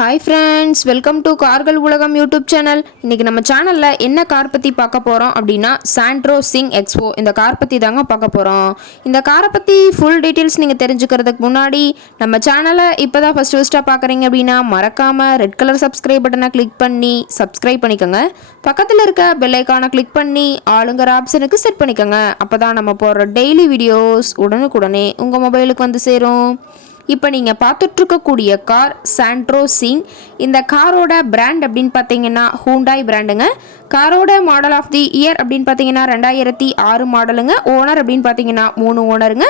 Hi friends, welcome to கார்கள் உலகம் YouTube channel. இன்றைக்கி நம்ம சேனலில் என்ன கார் பற்றி பார்க்க போகிறோம் அப்படின்னா சாண்ட்ரோ சிங் எக்ஸ்போ இந்த கார் பற்றி தாங்க பார்க்க போகிறோம். இந்த காரை பற்றி ஃபுல் டீட்டெயில்ஸ் நீங்கள் தெரிஞ்சுக்கிறதுக்கு முன்னாடி நம்ம சேனலை இப்போ தான் ஃபஸ்ட்டாக பார்க்குறீங்க அப்படின்னா மறக்காமல் ரெட் கலர் சப்ஸ்கிரைப் பட்டனை கிளிக் பண்ணி சப்ஸ்கிரைப் பண்ணிக்கோங்க. பக்கத்தில் இருக்க பெல் ஐக்கானை கிளிக் பண்ணி ஆளுங்கிற ஆப்ஷனுக்கு செட் பண்ணிக்கோங்க. அப்போ தான் நம்ம போடுற டெய்லி வீடியோஸ் உடனுக்குடனே உங்கள் மொபைலுக்கு வந்து சேரும். இப்போ நீங்கள் பார்த்துட்ருக்கக்கூடிய கார் சாண்ட்ரோ சிங். இந்த காரோட பிராண்ட் அப்படின்னு பார்த்தீங்கன்னா ஹூண்டாய் பிராண்டுங்க. காரோட மாடல் ஆஃப் தி இயர் அப்படின்னு பார்த்தீங்கன்னா 2006 மாடலுங்க. ஓனர் அப்படின்னு பார்த்தீங்கன்னா 3 ஓனருங்க.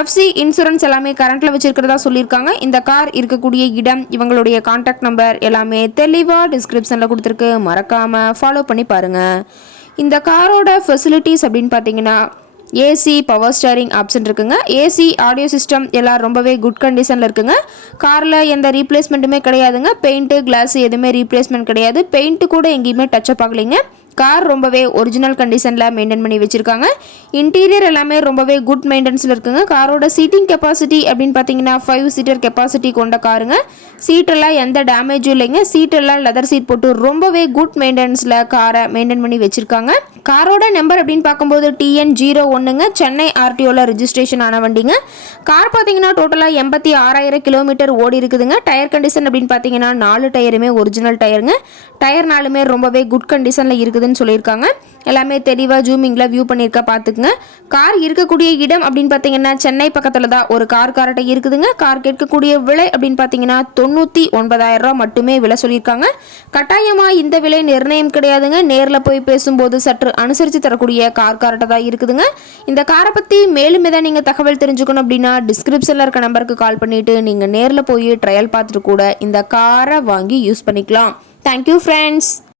எஃப்சி இன்சூரன்ஸ் எல்லாமே கரண்ட்டில் வச்சுருக்கிறதா சொல்லியிருக்காங்க. இந்த கார் இருக்கக்கூடிய இடம், இவங்களுடைய கான்டாக்ட் நம்பர் எல்லாமே தெளிவாக டிஸ்கிரிப்ஷனில் கொடுத்துருக்கு. மறக்காமல் ஃபாலோ பண்ணி பாருங்கள். இந்த காரோட ஃபெசிலிட்டிஸ் அப்படின்னு பார்த்தீங்கன்னா ஏசி, பவர் ஸ்டேரிங் ஆப்ஷன் இருக்குங்க. ஏசி, ஆடியோ சிஸ்டம் எல்லாம் ரொம்பவே குட் கண்டிஷனில் இருக்குங்க. காரில் எந்த ரீப்ளேஸ்மெண்ட்டுமே கிடையாதுங்க. பெயிண்ட்டு, கிளாஸ் எதுவுமே ரீப்ளேஸ்மெண்ட் கிடையாது. பெயிண்ட்டு கூட எங்கேயுமே டச்சப் ஆகலைங்க. கார் ரொம்பவே ஒரிஜினல் கண்டிஷனில் மெயின்டைன் பண்ணி வச்சுருக்காங்க. இன்டீரியர் எல்லாமே ரொம்பவே குட் மெயின்டெனன்ஸில் இருக்குங்க. காரோட சீட்டிங் கெப்பாசிட்டி அப்படின்னு பார்த்தீங்கன்னா 5 சீட்டர் கெப்பாசிட்டி கொண்ட காருங்க. சீட்டெல்லாம் எந்த டேமேஜும் இல்லைங்க. சீட்டெல்லாம் லெதர் சீட் போட்டு ரொம்பவே குட் மெயின்டெனன்ஸில் காரை மெயின்டைன் பண்ணி வச்சுருக்காங்க. காரோட நம்பர் அப்படின்னு பார்க்கும்போது TN01ங்க. சென்னை ஆர்டிஓவில் ரிஜிஸ்ட்ரேஷன் ஆன வண்டிங்க. கார் பார்த்தீங்கன்னா டோட்டலாக 86,000 கிலோமீட்டர் ஓடி இருக்குதுங்க. டயர் கண்டிஷன் அப்படின்னு பார்த்தீங்கன்னா 4 டயருமே ஒரிஜினல் டயருங்க. டயர் 4மே ரொம்பவே குட் கண்டிஷனில் இருக்குதுன்னு சொல்லியிருக்காங்க. எல்லாமே தெளிவாக ஜூமிங்கில் வியூ பண்ணியிருக்க பார்த்துக்குங்க. கார் இருக்கக்கூடிய இடம் அப்படின்னு பார்த்தீங்கன்னா சென்னை பக்கத்தில் தான் ஒரு கார் கார்ட்டை இருக்குதுங்க. கார் கேட்கக்கூடிய விலை அப்படின்னு பார்த்தீங்கன்னா 99,000 ரூபா மட்டுமே விலை சொல்லியிருக்காங்க. கட்டாயமாக இந்த விலை நிர்ணயம் கிடையாதுங்க. நேரில் போய் பேசும்போது சற்று அனுசரித்து தரக்கூடிய கார் கார்ட்டை தான் இருக்குதுங்க. இந்த காரை பற்றி மேலும் எதாவது நீங்கள் தகவல் தெரிஞ்சுக்கணும் அப்படின்னா டிஸ்கிரிப்ஷனில் இருக்க நம்பருக்கு கால் பண்ணிவிட்டு நீங்கள் நேரில் போய் ட்ரையல் பார்த்துட்டு கூட இந்த காரை வாங்கி யூஸ் பண்ணிக்கலாம். Thank you friends.